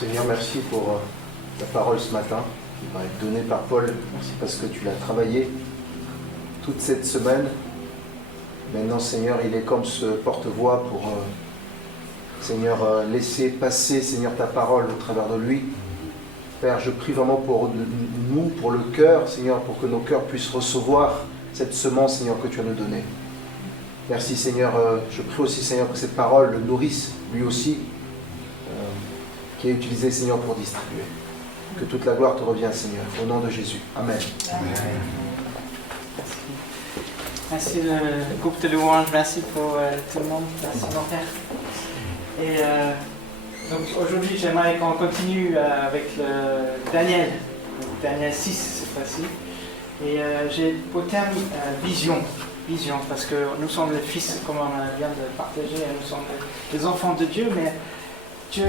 Seigneur, merci pour la parole ce matin qui va être donnée par Paul. Merci parce que tu l'as travaillé toute cette semaine. Maintenant, Seigneur, il est comme ce porte-voix pour, Seigneur, laisser passer, Seigneur, ta parole au travers de lui. Père, je prie vraiment pour nous, pour le cœur, Seigneur, pour que nos cœurs puissent recevoir cette semence, Seigneur, que tu as nous donnée. Merci, Seigneur. Je prie aussi, Seigneur, que cette parole le nourrisse, lui aussi, qui est utilisé, Seigneur, pour distribuer. Que toute la gloire te revienne, Seigneur, au nom de Jésus. Amen. Amen. Merci le groupe de louanges, merci pour tout le monde, merci mon père. Et donc aujourd'hui j'aimerais qu'on continue avec Daniel 6 cette fois-ci. Et j'ai pour terme vision, parce que nous sommes les fils, comme on vient de partager, nous sommes les enfants de Dieu, mais Dieu,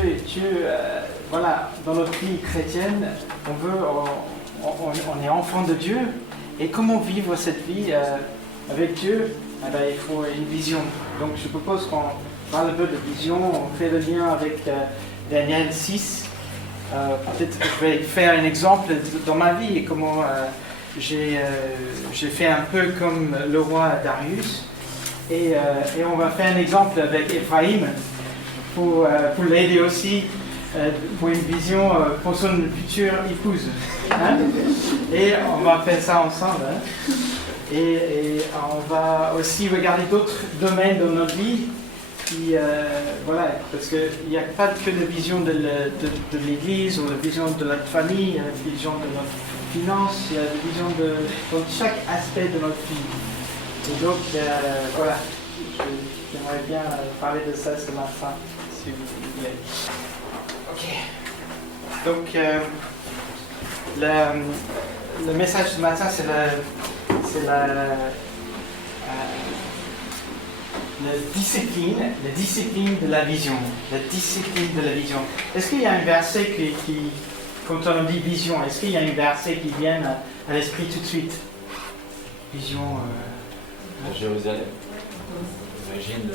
voilà, dans notre vie chrétienne, on est enfant de Dieu, et comment vivre cette vie avec Dieu, eh bien, il faut une vision. Donc je propose qu'on parle un peu de vision, on fait le lien avec Daniel 6. Peut-être que je vais faire un exemple dans ma vie et comment j'ai fait un peu comme le roi Darius. Et on va faire un exemple avec Ephraïm pour l'aider aussi pour une vision pour son future épouse. Hein? Et on va faire ça ensemble. Hein? Et on va aussi regarder d'autres domaines de notre vie. Qui, voilà, parce qu'il n'y a pas que la vision de l'Église ou la vision de notre famille, il y a la vision de notre finance, il y a la vision de chaque aspect de notre vie. Et donc, voilà, j'aimerais bien parler de ça ce matin, si vous voulez. Ok. Donc, le message ce matin, c'est la discipline de la vision. La discipline de la vision. Est-ce qu'il y a un verset qui quand on dit vision, est-ce qu'il y a un verset qui vient à l'esprit tout de suite? Vision. Jérusalem. Imagine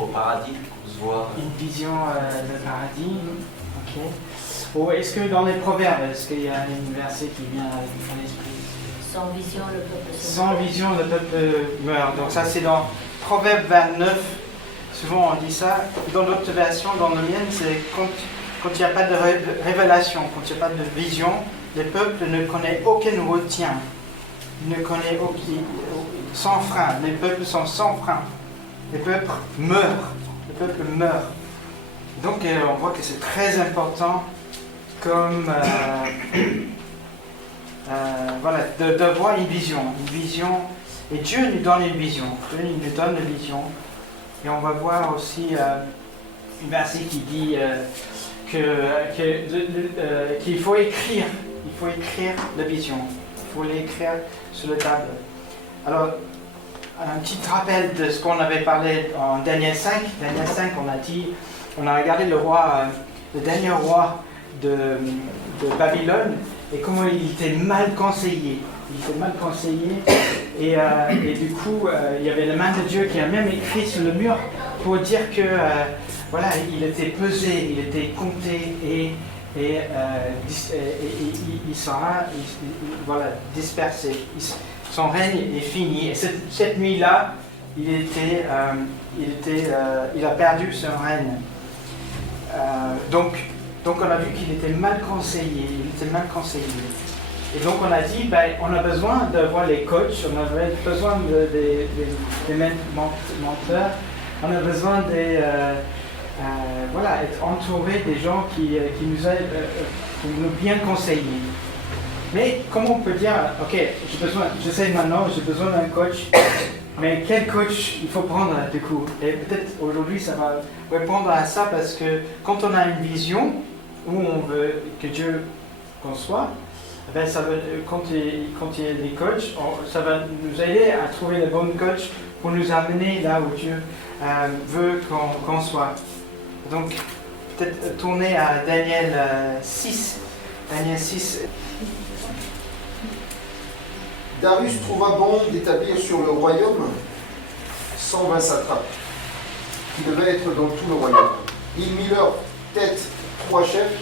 au paradis, on se voit. Une vision de paradis. Ok. Ou est-ce que dans les proverbes, est-ce qu'il y a un verset qui vient à l'esprit? Sans vision, le peuple se Sans vision, le peuple meurt. Donc ça, c'est dans Proverbe 29. Souvent, on dit ça. Dans d'autres versions, dans le mien, c'est quand il n'y a pas de révélation, quand il n'y a pas de vision, le peuple ne connaît aucun retien. Il ne connaît aucun... sans frein. Les peuples sont sans frein. Les peuples meurent. Le peuple meurt. Donc, on voit que c'est très important comme... voilà, d'avoir une vision, et Dieu nous donne une vision, et on va voir aussi un verset qui dit qu'il faut écrire la vision, il faut l'écrire sur la table. Alors, un petit rappel de ce qu'on avait parlé en Daniel 5, on a regardé le dernier roi de Babylone, et comment il était mal conseillé. Et du coup, il y avait la main de Dieu qui a même écrit sur le mur pour dire que voilà, il était pesé, il était compté et il sera voilà, dispersé. Son règne est fini. Et cette nuit-là, il a perdu son règne. Donc on a vu qu'il était mal conseillé, Et donc on a dit, on a besoin d'avoir les coachs, on a besoin des menteurs, on a besoin voilà, être entouré des gens qui nous aident, pour nous bien conseiller. Mais comment on peut dire, ok, je sais maintenant, j'ai besoin d'un coach, mais quel coach il faut prendre du coup? Et peut-être aujourd'hui ça va répondre à ça, parce que quand on a une vision, où on veut que Dieu conçoit, ben ça va, quand il y a des coachs, ça va nous aider à trouver le bon coach pour nous amener là où Dieu veut qu'on soit. Donc, peut-être tourner à Daniel 6. Daniel 6. Darius trouva bon d'établir sur le royaume 120 satrapes, qui devaient être dans tout le royaume. Il mit leur tête 3 chefs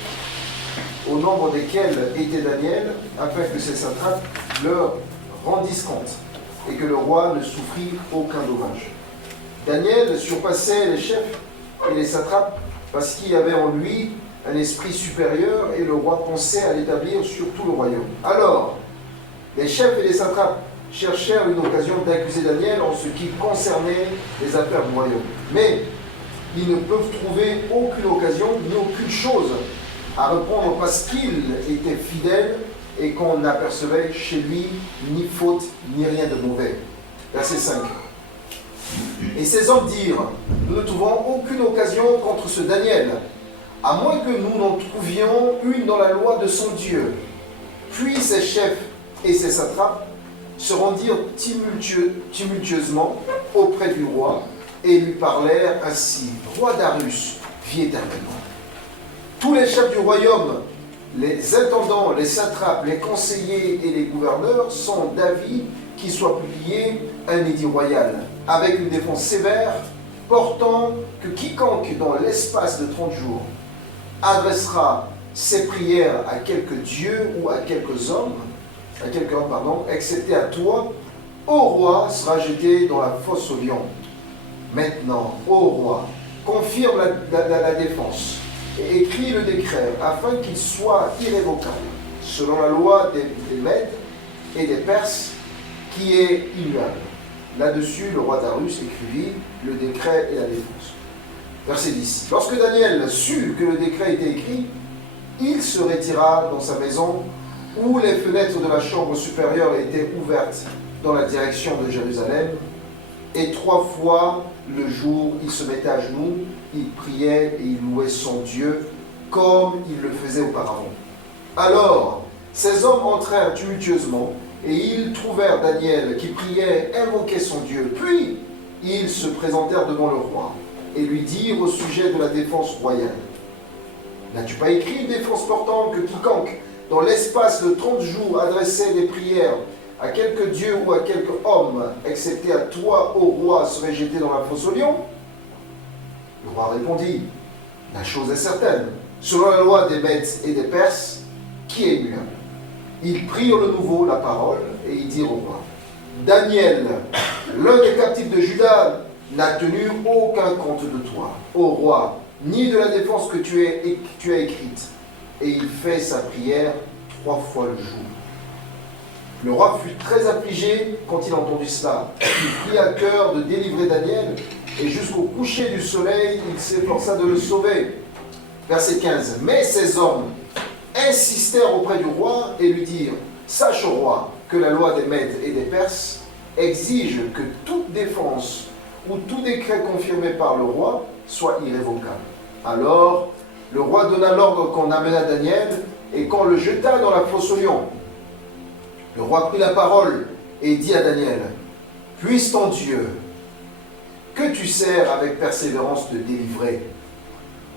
au nombre desquels était Daniel, afin que ces satrapes leur rendissent compte, et que le roi ne souffrit aucun dommage. Daniel surpassait les chefs et les satrapes parce qu'il y avait en lui un esprit supérieur et le roi pensait à l'établir sur tout le royaume. Alors, les chefs et les satrapes cherchèrent une occasion d'accuser Daniel en ce qui concernait les affaires du royaume. Mais ils ne peuvent trouver aucune occasion ni aucune chose à reprendre parce qu'il était fidèle et qu'on n'apercevait chez lui ni faute ni rien de mauvais. Verset 5. Et ces hommes dirent, nous ne trouvons aucune occasion contre ce Daniel, à moins que nous n'en trouvions une dans la loi de son Dieu. Puis ces chefs et ces satrapes se rendirent tumultueusement auprès du roi et lui parlèrent ainsi, roi Darius, vis éternellement. Tous les chefs du royaume, les intendants, les satrapes, les conseillers et les gouverneurs sont d'avis qu'il soit publié un édit royal, avec une défense sévère, portant que quiconque dans l'espace de 30 jours adressera ses prières à quelque dieu ou à quelques hommes, excepté à toi, ô roi, sera jeté dans la fosse au lion. Maintenant, ô roi, confirme la défense et écris le décret afin qu'il soit irrévocable, selon la loi des Mèdes et des Perses, qui est immuable. Là-dessus, le roi Darius écrivit le décret et la défense. Verset 10. Lorsque Daniel sut que le décret était écrit, il se retira dans sa maison, où les fenêtres de la chambre supérieure étaient ouvertes dans la direction de Jérusalem, et 3 fois le jour, il se mettait à genoux, il priait et il louait son Dieu, comme il le faisait auparavant. Alors, ces hommes entrèrent tumultueusement, et ils trouvèrent Daniel qui priait, invoquait son Dieu. Puis, ils se présentèrent devant le roi, et lui dirent au sujet de la défense royale. N'as-tu pas écrit une défense portant que quiconque, dans l'espace de 30 jours, adressait des prières à quelque dieu ou à quelque homme, excepté à toi, ô roi, serait jeté dans la fosse au lion? Le roi répondit, la chose est certaine, selon la loi des Mèdes et des Perses, qui est immuable. Ils prirent de nouveau la parole et ils dirent au roi, Daniel, l'un des captifs de Juda, n'a tenu aucun compte de toi, ô roi, ni de la défense que tu as écrite. Et il fait sa prière 3 fois le jour. Le roi fut très affligé quand il entendit cela. Il prit à cœur de délivrer Daniel, et jusqu'au coucher du soleil, il s'efforça de le sauver. Verset 15. Mais ces hommes insistèrent auprès du roi et lui dirent, sache au roi que la loi des Mèdes et des Perses exige que toute défense ou tout décret confirmé par le roi soit irrévocable. Alors, le roi donna l'ordre qu'on amena Daniel et qu'on le jeta dans la fosse au lion. Le roi prit la parole et dit à Daniel, puisse ton Dieu, que tu sers avec persévérance de délivrer.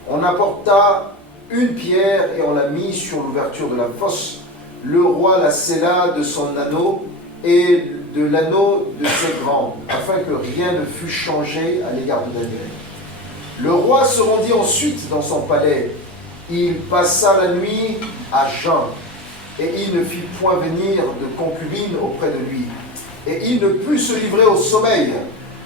On apporta une pierre et on la mit sur l'ouverture de la fosse. Le roi la scella de son anneau et de l'anneau de ses grands, afin que rien ne fût changé à l'égard de Daniel. Le roi se rendit ensuite dans son palais. Il passa la nuit à jeun, et il ne fit point venir de concubine auprès de lui. Et il ne put se livrer au sommeil.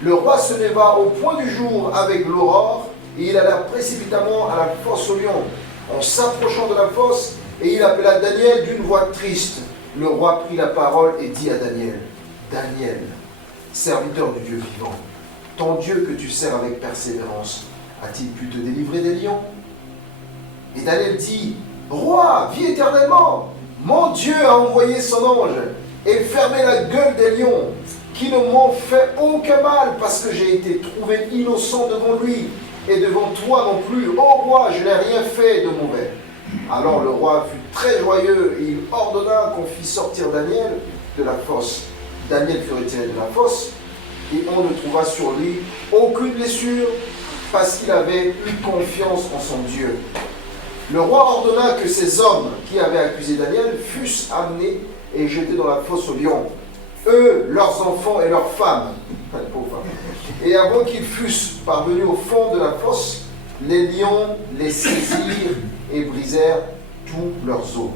Le roi se leva au point du jour avec l'aurore, et il alla précipitamment à la fosse au lion. En s'approchant de la fosse, et il appela Daniel d'une voix triste. Le roi prit la parole et dit à Daniel, Daniel, serviteur du Dieu vivant, ton Dieu que tu sers avec persévérance, a-t-il pu te délivrer des lions? Et Daniel dit, roi, vis éternellement, mon Dieu a envoyé son ange et fermé la gueule des lions, qui ne m'ont fait aucun mal, parce que j'ai été trouvé innocent devant lui, et devant toi non plus. Ô roi, je n'ai rien fait de mauvais. Alors le roi fut très joyeux, et il ordonna qu'on fît sortir Daniel de la fosse. Daniel fut retiré de la fosse, et on ne trouva sur lui aucune blessure, parce qu'il avait eu confiance en son Dieu. Le roi ordonna que ces hommes qui avaient accusé Daniel fussent amenés et jetés dans la fosse aux lions, eux, leurs enfants et leurs femmes. Et avant qu'ils fussent parvenus au fond de la fosse, les lions les saisirent et brisèrent tous leurs os.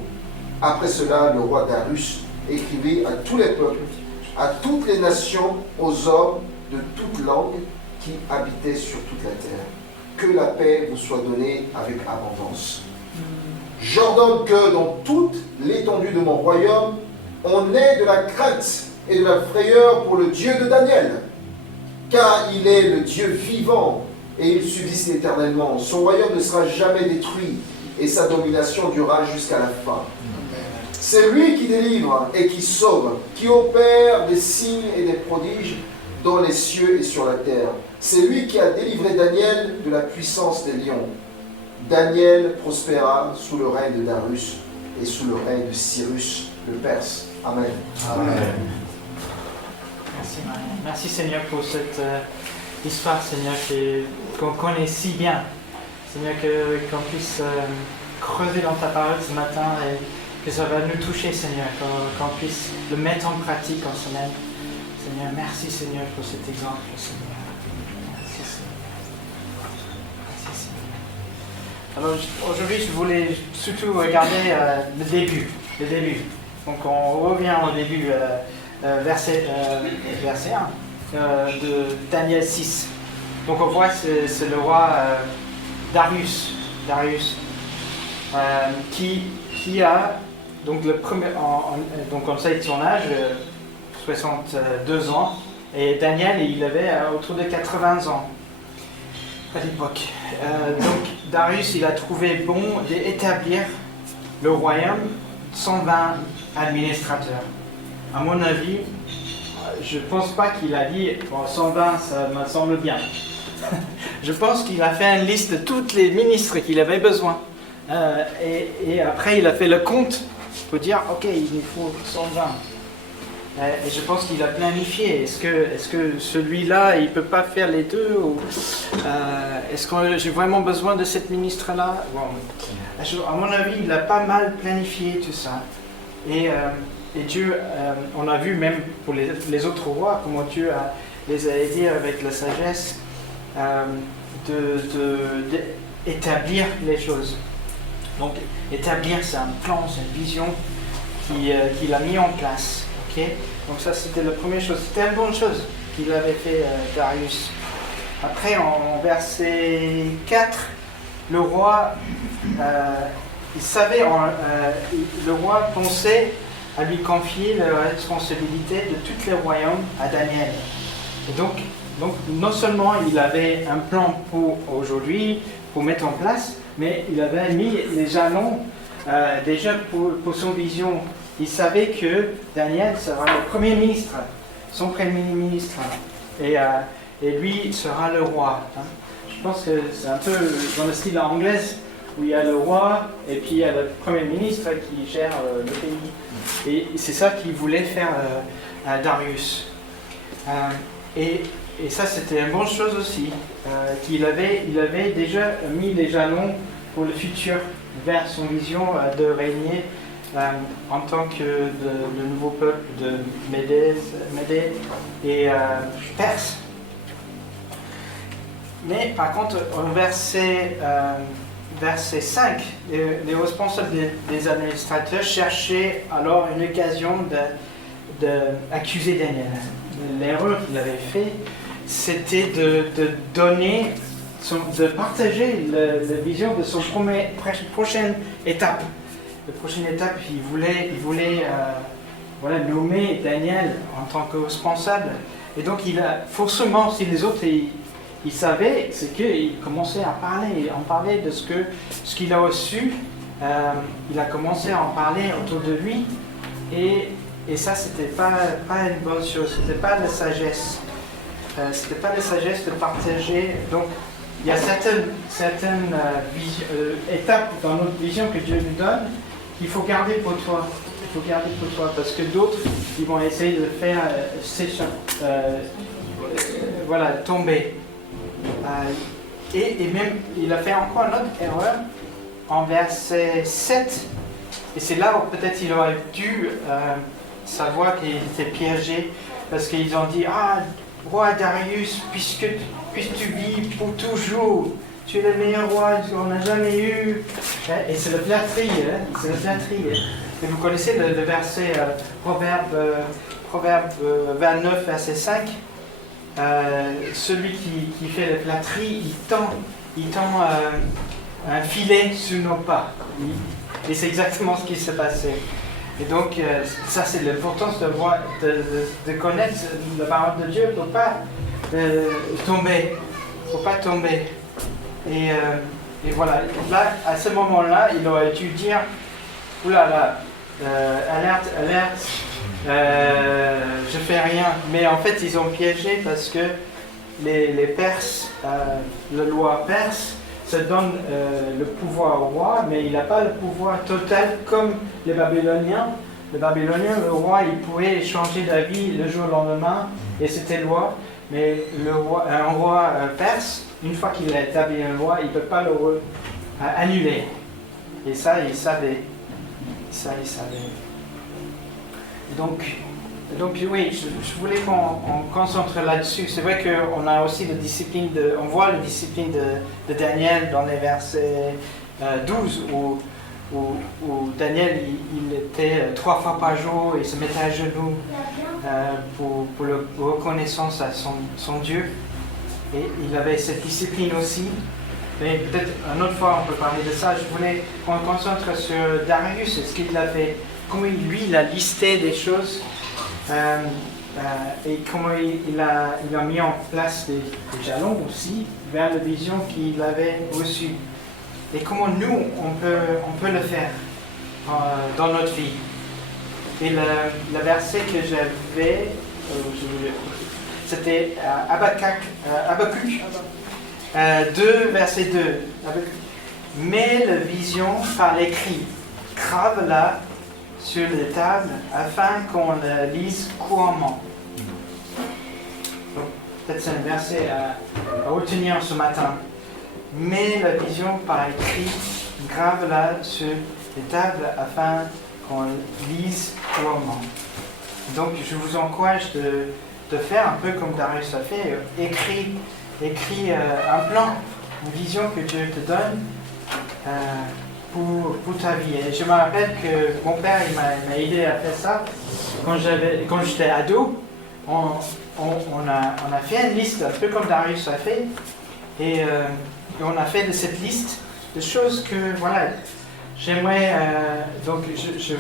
Après cela, le roi Darius écrivit à tous les peuples, à toutes les nations, aux hommes de toute langue qui habitaient sur toute la terre. Que la paix vous soit donnée avec abondance. J'ordonne que dans toute l'étendue de mon royaume, on ait de la crainte et de la frayeur pour le Dieu de Daniel, car il est le Dieu vivant et il subsiste éternellement. Son royaume ne sera jamais détruit et sa domination durera jusqu'à la fin. C'est lui qui délivre et qui sauve, qui opère des signes et des prodiges dans les cieux et sur la terre. C'est lui qui a délivré Daniel de la puissance des lions. Daniel prospéra sous le règne de Darius et sous le règne de Cyrus le Perse. Amen. Amen. Merci Marie. Merci Seigneur pour cette histoire, Seigneur, qu'on connaît si bien. Seigneur, qu'on puisse creuser dans ta parole ce matin et que ça va nous toucher, Seigneur, qu'on puisse le mettre en pratique en semaine. Seigneur, merci Seigneur pour cet exemple, Seigneur. Merci Seigneur. Merci Seigneur. Alors aujourd'hui, je voulais surtout regarder le début. Donc on revient au début, verset 1 de Daniel 6. Donc on voit c'est le roi Darius qui a donc le premier, donc on sait son âge, 62 ans, et Daniel il avait autour de 80 ans à l'époque. Donc Darius il a trouvé bon d'établir le royaume 120 administrateurs. À mon avis, je ne pense pas qu'il a dit bon, 120 ça me semble bien. Je pense qu'il a fait une liste de tous les ministres qu'il avait besoin. Et après il a fait le compte pour dire ok il nous faut 120. Et je pense qu'il a planifié. Est-ce que celui-là il ne peut pas faire les deux ou est-ce que j'ai vraiment besoin de cette ministre-là? Bon, à mon avis il a pas mal planifié tout ça. Et Dieu, on a vu même pour les autres rois comment Dieu les a aidés avec la sagesse d'établir les choses. Donc, établir, c'est un plan, c'est une vision qu'il a mis en place. Okay? Donc ça, c'était la première chose. C'était une bonne chose qu'il avait fait Darius. Après, en verset 4, le roi, il savait, le roi pensait à lui confier la responsabilité de tous les royaumes à Daniel. Et donc non seulement il avait un plan pour aujourd'hui, pour mettre en place, mais il avait mis les jalons déjà pour son vision. Il savait que Daniel sera le premier ministre, son premier ministre, et lui sera le roi. Hein. Je pense que c'est un peu dans le style anglaise, où il y a le roi et puis il y a le premier ministre qui gère le pays. Et c'est ça qu'il voulait faire Darius. Et ça, c'était une bonne chose aussi, qu'il avait déjà mis les jalons pour le futur, vers son vision de régner en tant que le nouveau peuple de Médée et Perse. Mais par contre, au verset 5, les responsables des administrateurs cherchaient alors une occasion d'accuser Daniel. L'erreur qu'il avait faite, c'était de partager la vision de son prochaine étape. La prochaine étape, il voulait nommer Daniel en tant que responsable. Et donc, forcément, si les autres ils savaient, c'est qu'il commençait à en parler de ce qu'il a reçu. Il a commencé à en parler autour de lui. Et ça, c'était pas une bonne chose. C'était pas la sagesse. C'était pas la sagesse de partager. Donc, il y a certaines étapes dans notre vision que Dieu nous donne qu'il faut garder pour toi. Il faut garder pour toi parce que d'autres, ils vont essayer de faire tomber. Et même, il a fait encore une autre erreur en verset 7. Et c'est là où peut-être il aurait dû savoir qu'il était piégé. Parce qu'ils ont dit, ah, roi Darius, puisque tu vis pour toujours, tu tu es le meilleur roi qu'on n'a jamais eu. Et c'est la flatterie, c'est la flatterie. Et vous connaissez le verset Proverbe 29, verset 5. Celui qui fait la flatterie, il tend un filet sous nos pas. Et c'est exactement ce qui s'est passé. Et donc, ça c'est l'importance de connaître la parole de Dieu pour ne pas tomber. Faut pas tomber. Et voilà, là, à ce moment-là, il aurait dû dire, oulala, alerte, alerte, je fais rien. Mais en fait, ils ont piégé parce que les Perses, la loi perse, ça donne le pouvoir au roi, mais il n'a pas le pouvoir total comme les Babyloniens. Les Babyloniens, le roi, il pouvait changer d'avis le jour au lendemain, et c'était loi. Mais un roi perse, une fois qu'il a établi une loi, il ne peut pas le annuler. Et ça, il savait. Donc oui, je voulais qu'on concentre là-dessus. C'est vrai qu'on a aussi on voit la discipline de Daniel dans les versets 12, où Daniel, il était 3 fois par jour, il se mettait à genoux pour la reconnaissance à son Dieu. Et il avait cette discipline aussi. Mais peut-être une autre fois on peut parler de ça. Je voulais qu'on concentre sur Darius et ce qu'il a fait. Comment lui, il a listé des choses et comment il a mis en place des jalons aussi vers la vision qu'il avait reçue. Et comment nous, on peut le faire dans notre vie. Et le verset que j'avais, c'était Habakkuk 2, verset 2. Mets la vision par l'écrit, grave-la sur les tables afin qu'on la lise couramment. Donc, peut-être c'est un verset à retenir ce matin. Mets la vision par écrit, grave-la sur les tables afin qu'on la lise couramment. Donc je vous encourage de faire un peu comme Darius a fait, écrit un plan, une vision que Dieu te donne pour ta vie. Et je me rappelle que mon père il m'a aidé à faire ça. Quand j'étais ado, on a fait une liste, un peu comme Darius a fait, et on a fait de cette liste de choses que voilà, j'aimerais. Donc je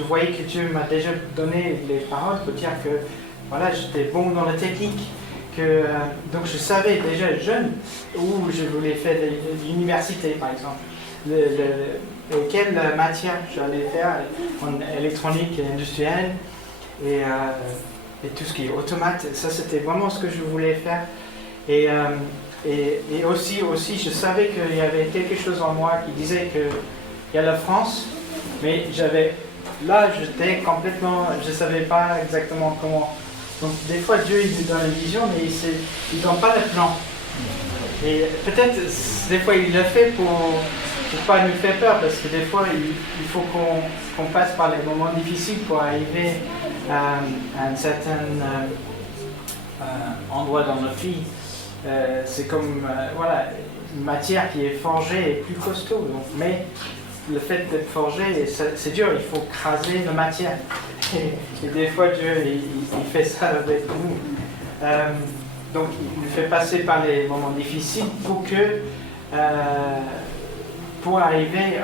voyais que Dieu m'a déjà donné les paroles pour dire que voilà, j'étais bon dans la technique. Donc je savais déjà jeune où je voulais faire l'université par exemple, quelle matière j'allais faire en électronique et industrielle et tout ce qui est automate, ça c'était vraiment ce que je voulais faire. Et aussi je savais qu'il y avait quelque chose en moi qui disait qu'il y a la France, mais j'étais complètement, je ne savais pas exactement comment. Donc des fois Dieu il nous donne une vision, mais il ne donne pas le plan. Et peut-être des fois il le fait pour pas nous faire peur, parce que des fois il faut qu'on passe par les moments difficiles pour arriver à un certain endroit dans notre vie. C'est comme voilà, une matière qui est forgée et plus costaud. Donc, mais le fait d'être forgé, c'est dur, il faut craser la matière. Et des fois, Dieu, il fait ça avec nous. Donc, il nous fait passer par les moments difficiles pour arriver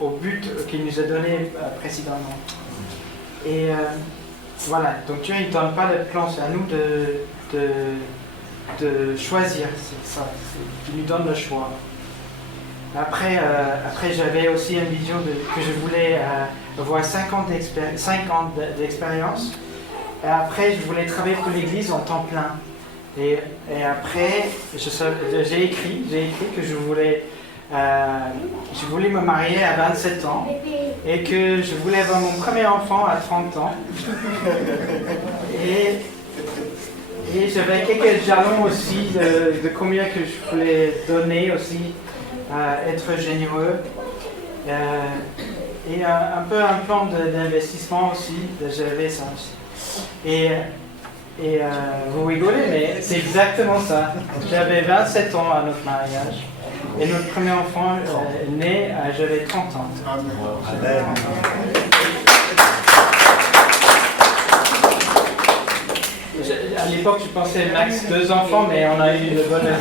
au but qu'il nous a donné précédemment. Et voilà, donc Dieu, il ne donne pas le plan, c'est à nous de choisir, c'est ça, il nous donne le choix. Après j'avais aussi une vision que je voulais avoir 5 ans d'expérience. Et après, je voulais travailler pour l'église en temps plein. Et après, j'ai écrit que je voulais me marier à 27 ans et que je voulais avoir mon premier enfant à 30 ans. Et j'avais quelques jalons aussi de combien que je voulais donner aussi, être généreux. Et un peu un plan d'investissement aussi, j'avais ça aussi. Et Et vous rigolez, mais c'est exactement ça. J'avais 27 ans à notre mariage. Et notre premier enfant est né, j'avais 30 ans. À l'époque, je pensais max 2 enfants, mais on a eu le bonheur.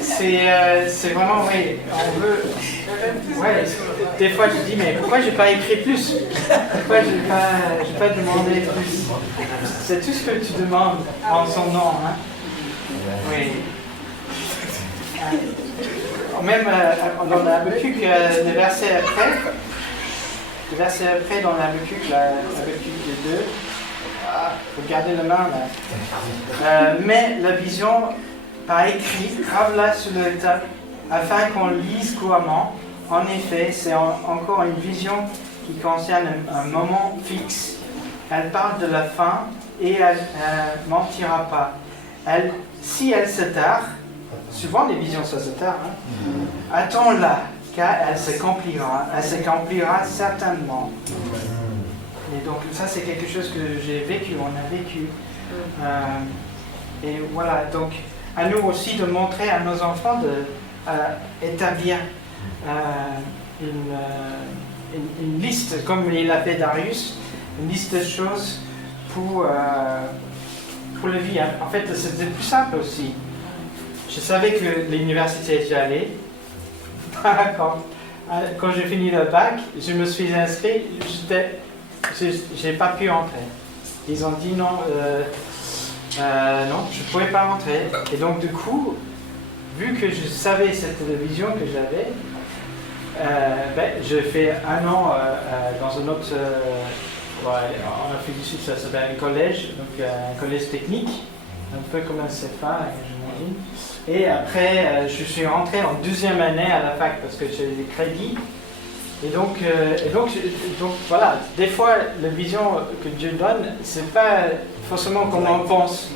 C'est vraiment, oui, on veut. Ouais, des fois, je dis, mais pourquoi j'ai pas écrit plus? Pourquoi j'ai pas demandé plus? C'est tout ce que tu demandes en son nom, hein? Oui. Même dans Habakkuk, le verset après dans Habakkuk, Habakkuk 2, regardez la main là. Mais la vision par écrit, grave-la sur le table, afin qu'on lise couramment. En effet, c'est encore une vision qui concerne un moment fixe. Elle parle de la fin et elle mentira pas. Si elle se tard, souvent les visions ça se tard, hein, attends-la, car elle s'accomplira certainement. Et donc ça c'est quelque chose que j'ai vécu, on a vécu. Et voilà, donc à nous aussi de montrer à nos enfants d'établir une liste, comme il a fait Darius, une liste de choses pour la vie. En fait, c'était plus simple aussi. Je savais que l'université j'y allais. Quand j'ai fini le bac, je me suis inscrit, j'ai pas pu entrer. Ils ont dit non, non, je ne pouvais pas rentrer. Et donc du coup, vu que je savais cette vision que j'avais, j'ai fait 1 an dans un autre, en Afrique du Sud, ça s'appelle un collège, donc un collège technique, un peu comme un CFA, j'imagine. Et après, je suis rentré en 2e année à la fac parce que j'ai des crédits. Et donc voilà, des fois, la vision que Dieu donne, c'est pas forcément comme on pense.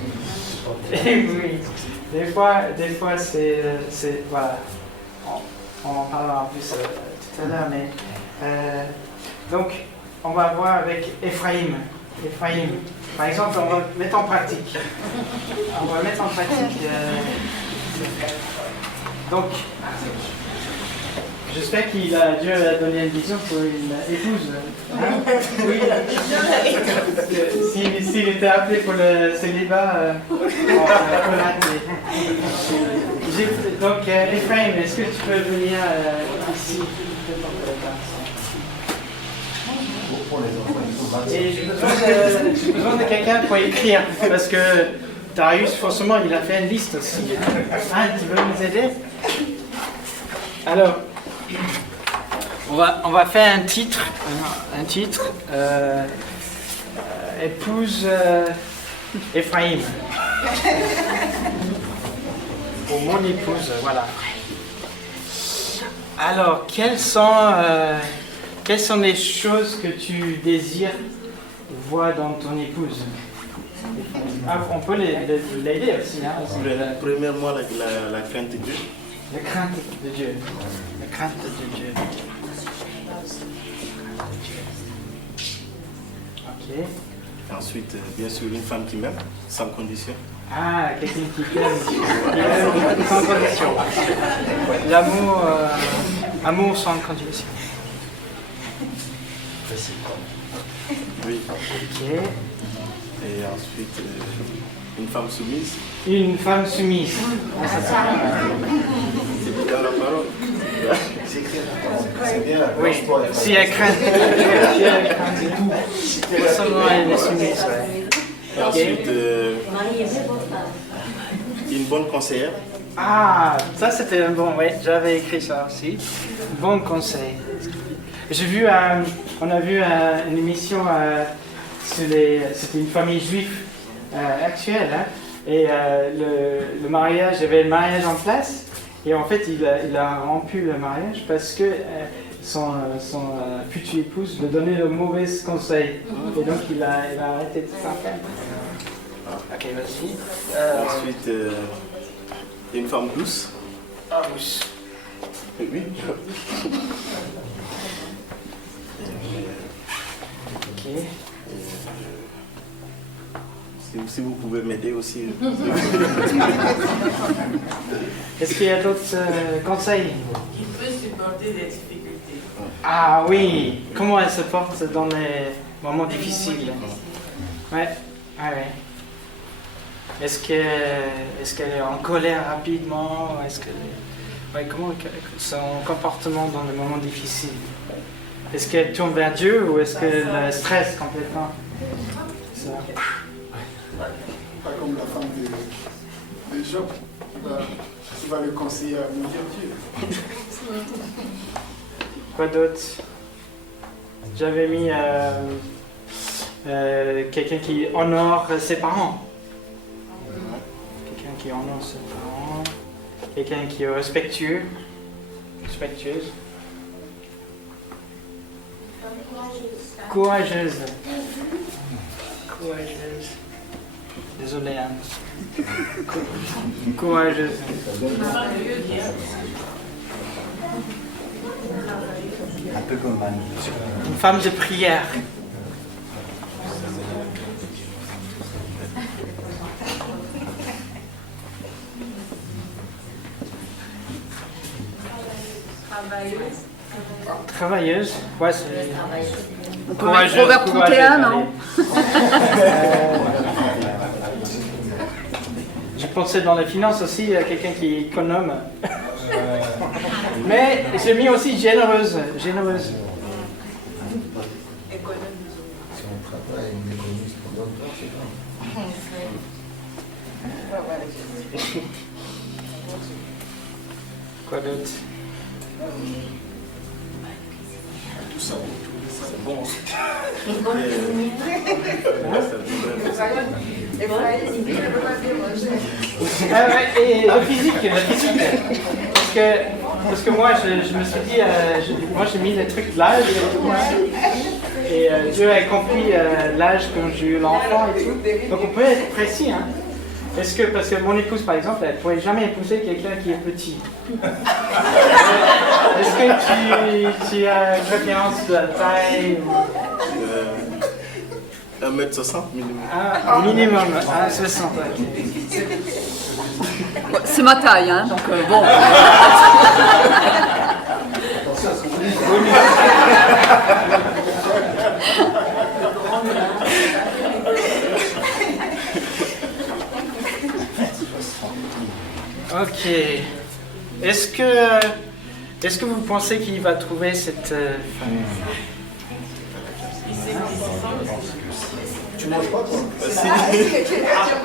Et oui, des fois c'est voilà, on en parlera en plus tout à l'heure, mais donc on va voir avec Ephraïm. Par exemple, on va mettre en pratique. Donc, j'espère Dieu a donné une vision pour une épouse. Hein? Oui. S'il était appelé pour le célibat, on peut rater. Donc, Ephraim, est-ce que tu peux venir ici? Et j'ai besoin de quelqu'un pour écrire, parce que Darius, forcément, il a fait une liste aussi. Ah, tu veux nous aider? Alors, on va faire un titre, épouse Ephraim. Pour mon épouse, voilà. Alors, quelles sont les choses que tu désires voir dans ton épouse? On peut l'aider aussi. Hein, premièrement, la crainte de Dieu. La crainte de Dieu. La crainte de Dieu. Ok. Ensuite, bien sûr, une femme qui m'aime, sans condition. Ah, quelqu'un qui t'aime sans condition. L'amour sans condition. Oui. Ok. Et ensuite, une femme soumise. Une femme soumise. Ah, ça c'est dans la parole. C'est bien. Oui, si elle craint. Seulement elle est soumise. Et ensuite, une bonne conseillère. Ah, ça c'était un bon, oui, j'avais écrit ça aussi. Bon conseil. On a vu une émission c'était une famille juive actuelle, hein, et le mariage, il y avait le mariage en place, et en fait il a rompu le mariage parce que son futur épouse lui donnait de mauvais conseils, et donc il a arrêté de faire. Ok, vas-y. Ensuite, une femme douce. Douce. Oui. Ok. Si vous pouvez m'aider aussi. Est-ce qu'il y a d'autres conseils? Il peut supporter des difficultés. Ah oui, comment elle se porte dans les moments difficiles? Ouais, ouais. Est-ce qu'elle est en colère rapidement? Comment son comportement dans les moments difficiles? Est-ce qu'elle tourne vers Dieu ou est-ce qu'elle stresse complètement? Ça. Pas comme la femme de Job qui va le conseiller à maudire Dieu. Quoi d'autre? J'avais mis quelqu'un qui honore ses parents. Quelqu'un qui honore ses parents. Quelqu'un qui est respectueux. Respectueuse. Courageuse. Courageuse. Désolé, hein. Courageuse. Un peu comme Manu. Une femme de prière. Travailleuse. Ouais, c'est... On peut mettre Proverbe 31, non? J'ai pensé dans les finances aussi à quelqu'un qui est économe. Mais j'ai mis aussi généreuse. Généreuse. Si on travaille avec une économiste qu'on donne, c'est grave. Quoi d'autre? Tout ça, c'est bon. Ah ouais, et le physique. Parce que moi, je me suis dit, moi j'ai mis les trucs de l'âge et tout. Et Dieu a compris l'âge quand j'ai eu l'enfant et tout. Donc on peut être précis, hein. Parce que mon épouse, par exemple, elle ne pourrait jamais épouser quelqu'un qui est petit. Est-ce que tu as une préférence de la taille? 1m60 minimum. Ah, minimum, 1m60. C'est ma taille, hein, donc bon. Attention à ce que vous dites. Ok. Est-ce que vous pensez qu'il va trouver cette femme? Tu manges pas, toi?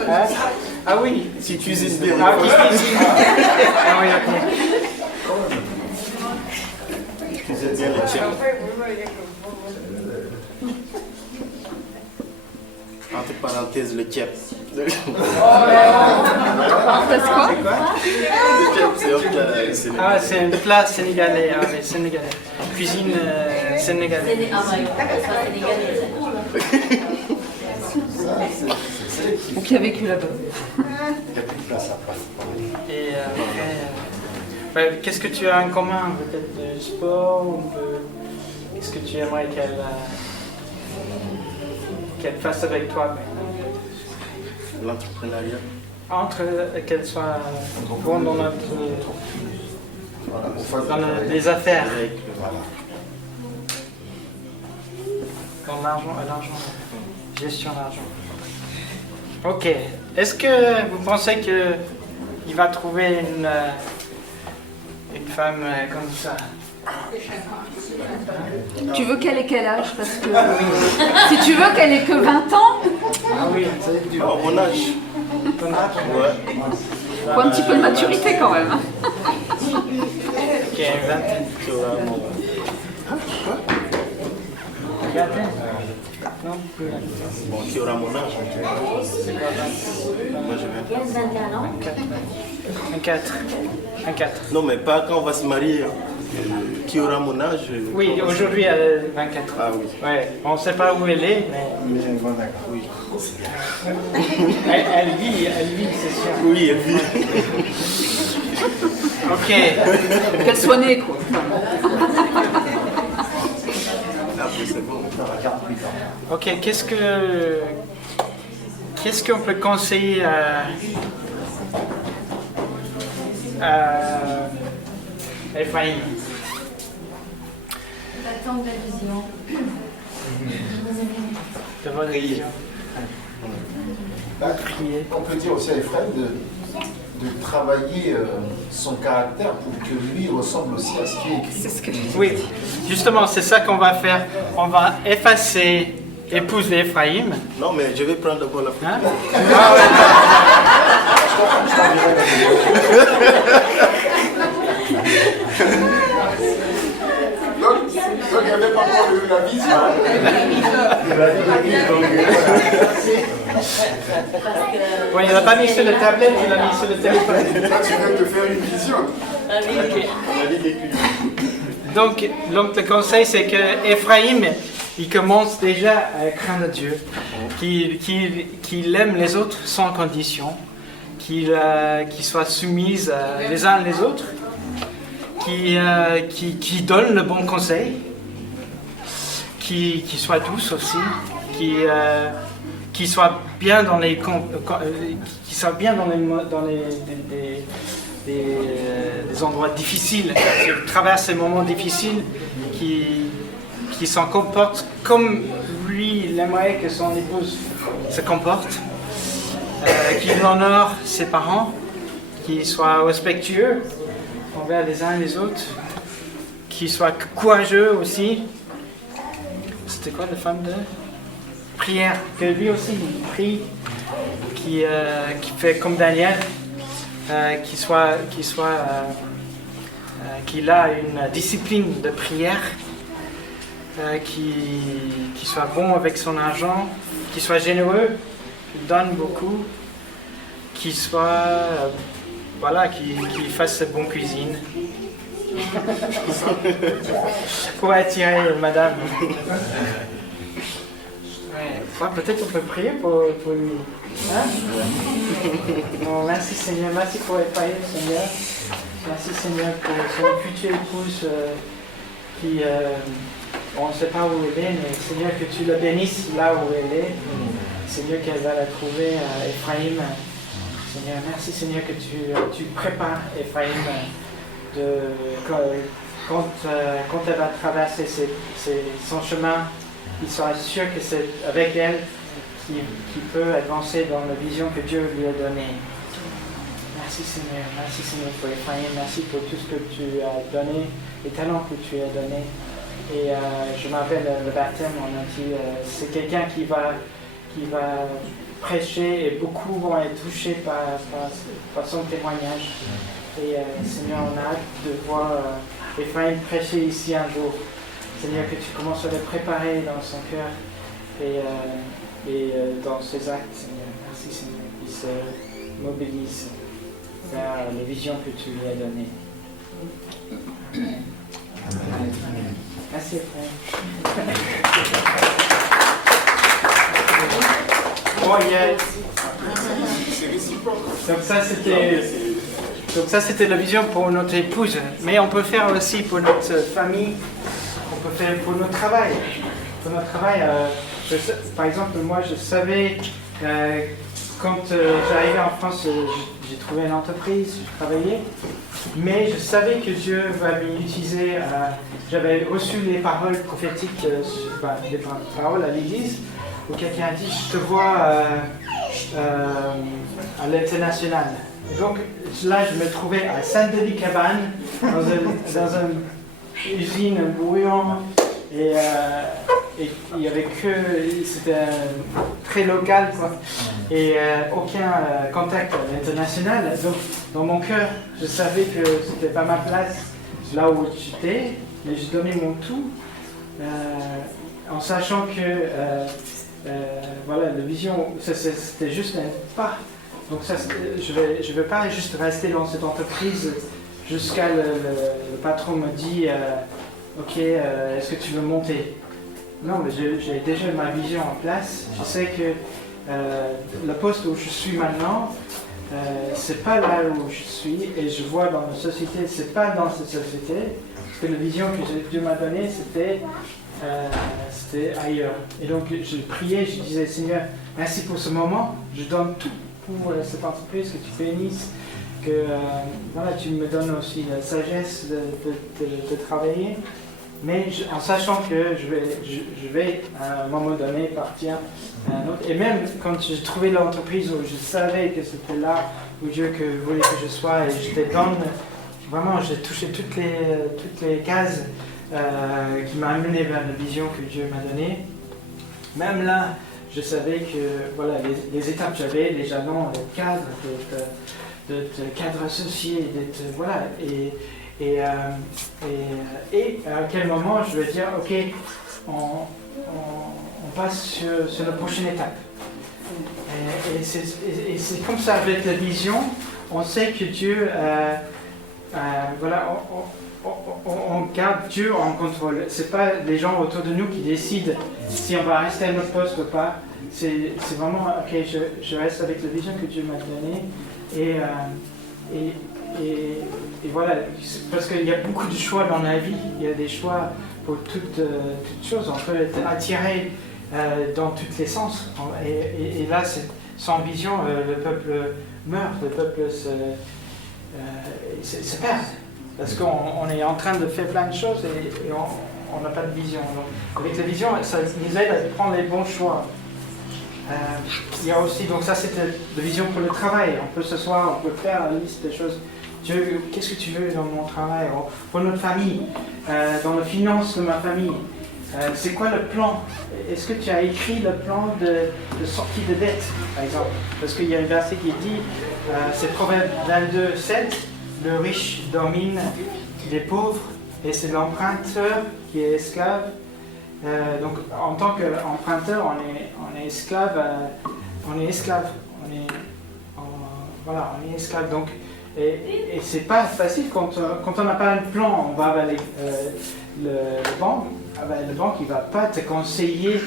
Hein? Ah oui. Si tu cuisines bien. Ah oui, ah oui, ok. Tu cuisines bien les chips. Entre parenthèses, le kep. Parenthèse quoi? Le kep, c'est un plat sénégalais. Ah, c'est un plat sénégalais. Ah oui, sénégalais. Cuisine sénégalaise. Ah ouais, ça sénégalais. Ou qui a vécu là-bas. Et après, qu'est-ce que tu as en commun? Peut-être du sport ou qu'est-ce que tu aimerais qu'elle fasse avec toi? L'entrepreneuriat. Qu'elle soit bonne dans notre... Voilà, dans les affaires. Voilà. Dans l'argent. Gestion d'argent. Ok. Est-ce que vous pensez qu'il va trouver une femme comme ça? Tu veux qu'elle ait quel âge? Parce que si tu veux qu'elle ait que 20 ans, Ah oui, Oh, mon âge. Ouais. faut un petit peu de maturité quand même. ok, une vingtaine. Vingtaine? Non, plus vingtaine. Bon, qui aura mon âge? Moi, je vais. 15-21 ans. 1 4. Non, mais pas quand on va se marier. Qui aura mon âge? Oui, aujourd'hui elle a 24 ans. Ah oui. Ouais, on ne sait pas où elle est, mais Oui. elle vit, c'est sûr. Oui, elle vit. Ok. Qu'elle soit née, quoi. Après, c'est bon. regarde plus fort. Ok, qu'est-ce qu'on peut conseiller à Ephraïm? Attendre la vision. Devant la vision. Prier. On peut dire aussi à Ephraim de travailler son caractère pour que lui ressemble aussi à ce qui est écrit. C'est ce que je dis. Oui, justement, c'est ça qu'on va faire. On va effacer épouse d'Ephraïm. Non, mais je vais prendre d'abord la photo. Hein? Ah ouais. Donc, il n'y avait pas encore la vision. Bon, il n'a pas mis sur le tablette, il l'a mis sur le téléphone. Là, tu viens de faire une vision. Donc le conseil, c'est que Ephraïm, il commence déjà à craindre Dieu, qu'il aime les autres sans condition, qu'il soit soumise les uns les autres, qui donne le bon conseil, qui soit douce aussi, qui soit bien dans les des endroits difficiles, qui traverse ces moments difficiles, qui s'en comporte comme lui il aimerait que son épouse se comporte, qu'il honore ses parents, qu'il soit respectueux envers les uns et les autres, qu'il soit courageux aussi. C'était quoi la femme de prière? Que lui aussi il prie, qui fait comme Daniel. Qu'il a une discipline de prière, qu'il soit bon avec son argent, qu'il soit généreux, qu'il donne beaucoup, qu'il soit, qu'il fasse sa bonne cuisine. Pour attirer madame. Ouais, peut-être on peut prier pour lui. Hein? Bon, merci Seigneur, merci pour Ephraïm Seigneur. Merci Seigneur pour son future épouse qui, on ne sait pas où elle est, mais Seigneur que tu la bénisses là où elle est. Seigneur qu'elle va la trouver Ephraïm. Seigneur, merci Seigneur que tu prépares Ephraïm quand elle va traverser son chemin, il sera sûr que c'est avec elle qui peut avancer dans la vision que Dieu lui a donnée. Merci Seigneur pour Ephraïm, merci pour tout ce que tu as donné, les talents que tu as donnés. Et je m'appelle le baptême, on a dit, c'est quelqu'un qui va prêcher et beaucoup vont être touchés par son témoignage. Et Seigneur, on a hâte de voir Ephraïm prêcher ici un jour. Seigneur, que tu commences à le préparer dans son cœur et dans ses actes, Seigneur. Merci, Seigneur. Il se mobilise vers les visions que tu lui as données. Merci, Ephraïm. Bon, C'est réciproque. Donc ça, c'était la vision pour notre épouse. Mais on peut faire aussi pour notre famille. On peut faire pour notre travail. Pour notre travail, par exemple, moi, je savais, quand j'arrivais en France, j'ai trouvé une entreprise, je travaillais, mais je savais que Dieu va m'utiliser. J'avais reçu les paroles prophétiques, les paroles à l'église, où quelqu'un a dit, je te vois à l'international. Et donc là, je me trouvais à Saint-Denis-Cabane, dans une usine bouillante, et il y avait c'était très local, quoi, et aucun contact à l'international. Donc dans mon cœur, je savais que c'était pas ma place là où j'étais, mais je donnais mon tout, en sachant que la vision, c'était juste un pas. Donc ça, je vais pas juste rester dans cette entreprise jusqu'à le patron me dit ok, est-ce que tu veux monter? Non, mais j'ai déjà ma vision en place. Je sais que le poste où je suis maintenant, c'est pas là où je suis, et je vois dans la société, c'est pas dans cette société, parce que la vision que Dieu m'a donnée, c'était c'était ailleurs. Et donc je priais, je disais Seigneur, merci pour ce moment, je donne tout pour cette entreprise, que tu bénisses, que voilà, tu me donnes aussi la sagesse de travailler, mais en sachant que je vais à un moment donné partir à un autre. Et même quand j'ai trouvé l'entreprise où je savais que c'était là où Dieu voulait que je sois, et j'étais dans, vraiment j'ai touché toutes les cases qui m'ont amené vers la vision que Dieu m'a donnée. Même là, je savais que voilà, les étapes que j'avais, les jalons, le cadre, d'être cadre associé, d'être voilà, et à quel moment je vais dire ok, on passe sur la prochaine étape. Et c'est comme ça avec la vision, on sait que Dieu, voilà, on garde Dieu en contrôle. C'est pas les gens autour de nous qui décident si on va rester à notre poste ou pas. C'est vraiment ok, je reste avec la vision que Dieu m'a donnée et voilà, parce qu'il y a beaucoup de choix dans la vie. Il y a des choix pour toutes choses. On peut être attiré dans tous les sens. Et là, sans vision, le peuple meurt, le peuple se perd. Parce qu'on est en train de faire plein de choses et on n'a pas de vision. Donc, avec la vision, ça nous aide à prendre les bons choix. Il y a aussi, donc ça c'était la vision pour le travail. On peut s'asseoir, on peut faire la liste des choses. Dieu, qu'est-ce que tu veux dans mon travail? Pour notre famille, dans les finances de ma famille. C'est quoi le plan? Est-ce que tu as écrit le plan de sortie de dette, par exemple? Parce qu'il y a un verset qui dit, c'est Proverbe 22, 7, le riche domine les pauvres et c'est l'emprunteur qui est esclave. Donc en tant qu'emprunteur, on est esclave, voilà, on est esclave. Donc, et c'est pas facile quand on n'a pas un plan. On va vers le banque. Le banque il va pas te conseiller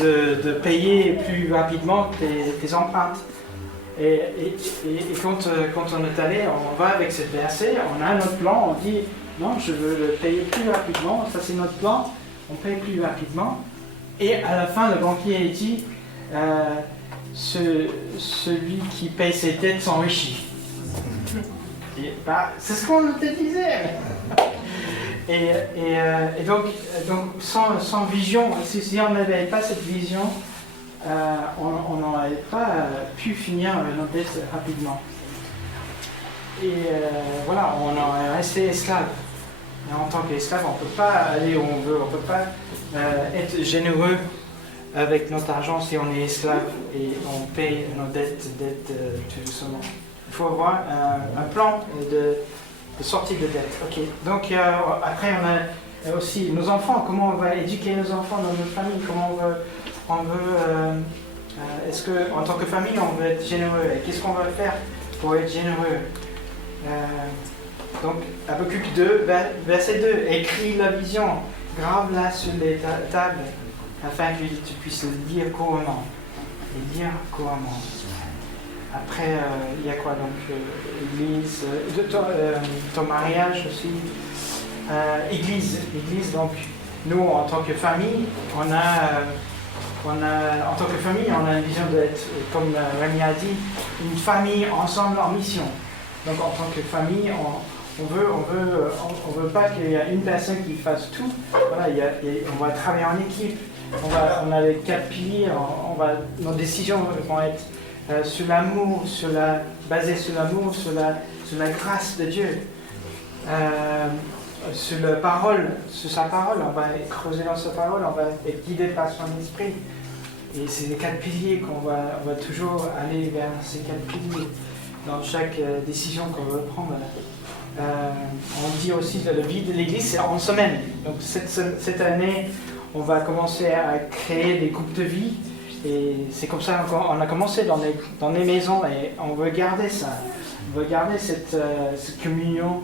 de payer plus rapidement tes empruntes. Et quand on est allé, on va avec ce verset, on a notre plan, on dit non, je veux le payer plus rapidement, ça c'est notre plan, on paye plus rapidement. Et à la fin, le banquier dit celui qui paye ses dettes s'enrichit. C'est ce qu'on te disait. Et donc sans vision, si on n'avait pas cette vision, on n'aurait pas pu finir nos dettes rapidement. Et voilà, on aurait resté esclave. Et en tant qu'esclave, on ne peut pas aller où on veut, on ne peut pas être généreux avec notre argent si on est esclave et on paye nos dettes tout doucement. Il faut avoir un plan de sortie de dette. Ok. Donc après on a aussi nos enfants, comment on va éduquer nos enfants dans notre famille, comment on veut est-ce que en tant que famille on veut être généreux et qu'est-ce qu'on va faire pour être généreux? Donc Habakkuk 2, verset 2, écris la vision, grave-la sur les tables afin que tu puisses le lire couramment. Et lire couramment. Après, il y a quoi donc Église, ton mariage aussi. Église, donc nous en tant que famille, on a en tant que famille, on a une vision d'être, comme Rémi a dit, une famille ensemble en mission. Donc en tant que famille, on veut pas qu'il y ait une personne qui fasse tout. Voilà, on va travailler en équipe. On a les 4 piliers. Nos décisions vont être sur l'amour, basé sur l'amour, sur la grâce de Dieu, sur sa parole, on va creuser dans sa parole, on va être guidé par son esprit. Et c'est les 4 piliers qu'on va toujours aller vers ces 4 piliers dans chaque décision qu'on veut prendre. On dit aussi que la vie de l'Église c'est en semaine. Donc cette année, on va commencer à créer des groupes de vie. Et c'est comme ça qu'on a commencé dans les maisons et on veut garder ça. On veut garder cette communion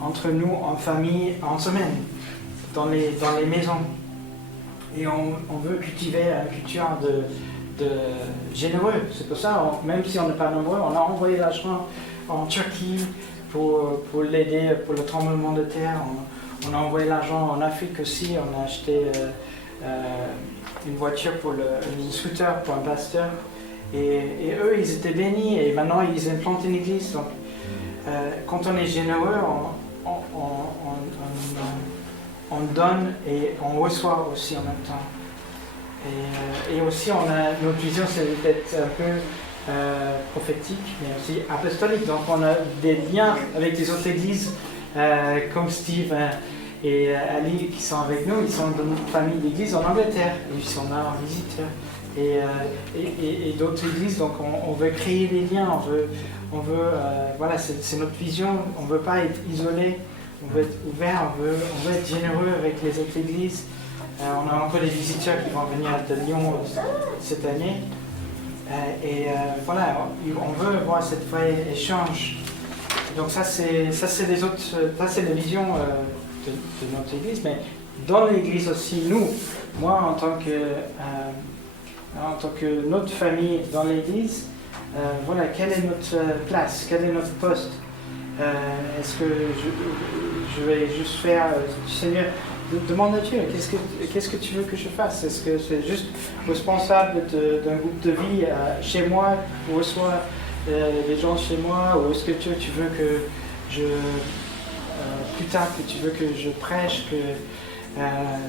entre nous, en famille, en semaine, dans les maisons. Et on veut cultiver une culture de généreux. C'est pour ça, même si on n'est pas nombreux, on a envoyé l'argent en Turquie pour l'aider pour le tremblement de terre. On a envoyé l'argent en Afrique aussi. On a acheté une voiture pour une scooter pour un pasteur. Et eux, ils étaient bénis et maintenant ils implantent une église. Donc, quand on est généreux, on donne et on reçoit aussi en même temps. Et aussi, notre vision, c'est d'être un peu prophétique, mais aussi apostolique. Donc, on a des liens avec les autres églises, comme Steve et Ali qui sont avec nous. Ils sont dans notre famille d'église en Angleterre. Et ils sont là en visiteur. Et d'autres églises. Donc, on veut créer des liens. Voilà, c'est notre vision. On ne veut pas être isolé. On veut être ouvert. On veut être généreux avec les autres églises. On a encore des visiteurs qui vont venir de Lyon cette année. Voilà, on veut voir cette vraie échange. Donc ça c'est la vision de notre église, mais dans l'église aussi, moi en tant que notre famille dans l'église, voilà, quelle est notre place, quel est notre poste. Est-ce que je vais juste faire, Seigneur, demande à Dieu, qu'est-ce que tu veux que je fasse? Est-ce que c'est juste responsable d'un groupe de vie chez moi, ou reçois les gens chez moi, ou est-ce que tu veux que plus tard, que tu veux que je prêche, que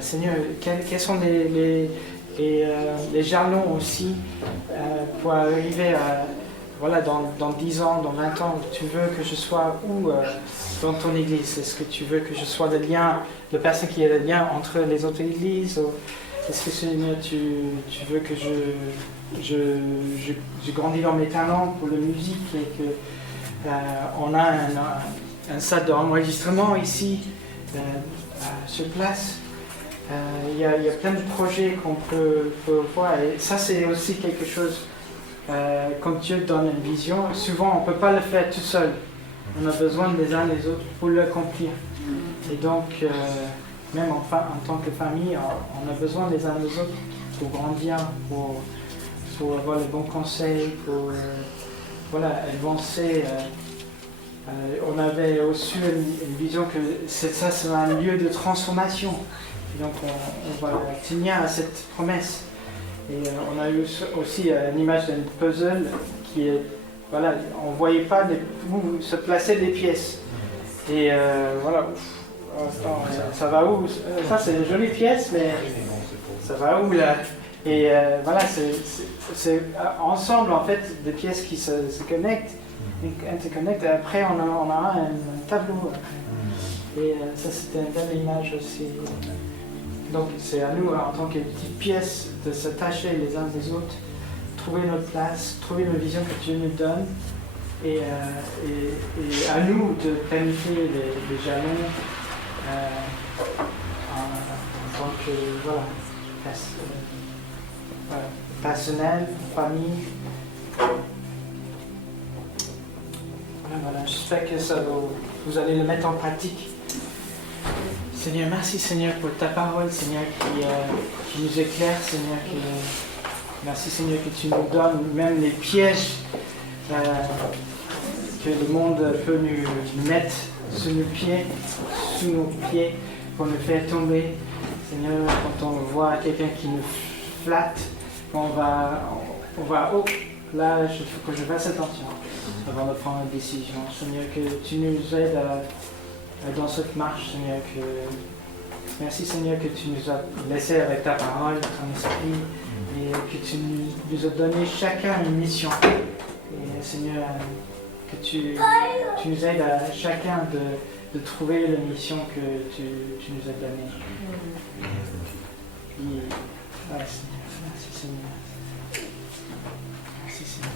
Seigneur, quels sont les jalons aussi pour arriver à, voilà, dans 10 ans, dans 20 ans, tu veux que je sois où dans ton église? Est-ce que tu veux que je sois le personne qui est le lien entre les autres églises? Est-ce que Seigneur, tu veux que je grandis dans mes talents pour la musique et que on a un salle d'enregistrement ici sur place? Il y a plein de projets qu'on peut voir et ça c'est aussi quelque chose. Quand Dieu donne une vision, souvent on ne peut pas le faire tout seul. On a besoin des uns des autres pour l'accomplir. Et donc, même en tant que famille, on a besoin des uns des autres pour grandir, pour avoir les bons conseils, pour avancer. On avait aussi une vision que ça sera un lieu de transformation. Et donc on va tenir à cette promesse. Et on a eu aussi une image d'un puzzle qui est, voilà, on ne voyait pas où se placer des pièces. Et voilà, ça va où? Ça c'est une jolie pièce, mais ça va où là? Et voilà, c'est ensemble en fait des pièces qui se connectent, interconnectent. Et après on aura un tableau. Et ça c'était une belle image aussi. Donc c'est à nous, en tant que petites pièces, de s'attacher les uns des autres, trouver notre place, trouver la vision que Dieu nous donne, et à nous de planifier les jalons en tant que, voilà, personnel, famille. Voilà, j'espère que vous allez le mettre en pratique. Seigneur, merci Seigneur pour ta parole, Seigneur, qui nous éclaire, Seigneur, merci Seigneur que tu nous donnes même les pièges que le monde peut nous mettre sous nos pieds pour nous faire tomber. Seigneur, quand on voit quelqu'un qui nous flatte, on va oh, là, il faut que je fasse attention avant de prendre une décision. Seigneur, que tu nous aides dans cette marche, Seigneur, merci Seigneur que tu nous as laissé avec ta parole, ton esprit, et que tu nous as donné chacun une mission. Et Seigneur, que tu nous aides à chacun de trouver la mission que tu nous as donnée. Et, voilà, Seigneur, merci Seigneur. Merci Seigneur.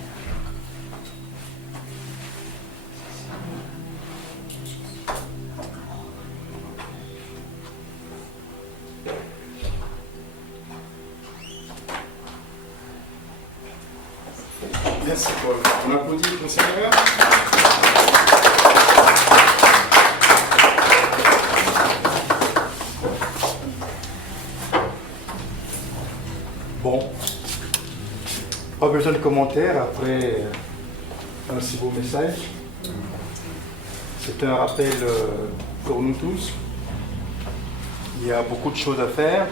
Merci Paul. On applaudit le Seigneur. Bon, pas besoin de commentaires après un si beau message. C'est un rappel pour nous tous Il y a beaucoup de choses à faire.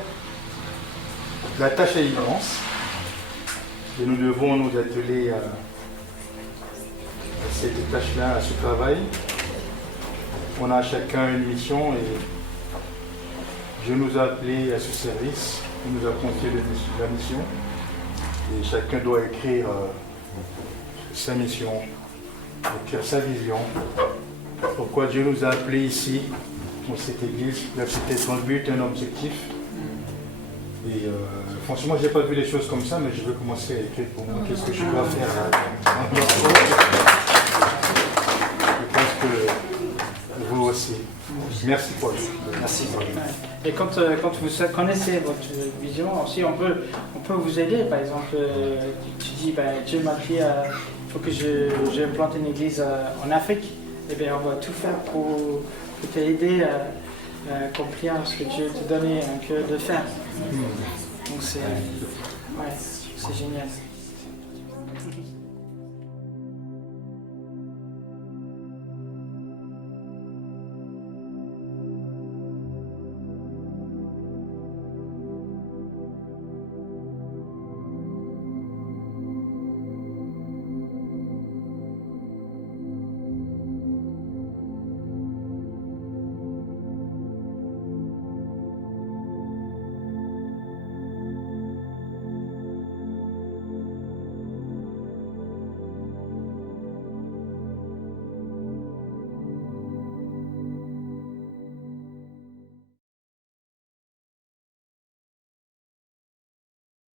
La tâche est immense. Et nous devons nous atteler à cette tâche-là, à ce travail. On a chacun une mission et Dieu nous a appelés à ce service. Il nous a confié la mission. Et chacun doit écrire sa mission, écrire sa vision. Pourquoi Dieu nous a appelés ici, dans cette église. Là, c'était un but, un objectif. Et franchement, je n'ai pas vu les choses comme ça, mais je veux commencer à écrire pour moi qu'est-ce que je dois faire. Je pense que vous aussi. Merci Paul. Merci Paul. Et quand vous connaissez votre vision, aussi on peut vous aider. Par exemple, tu dis, Dieu m'a dit, il faut que je plante une église en Afrique. Eh bien, on va tout faire pour t'aider à accomplir ce que Dieu t'a donné un cœur de faire. Donc c'est génial.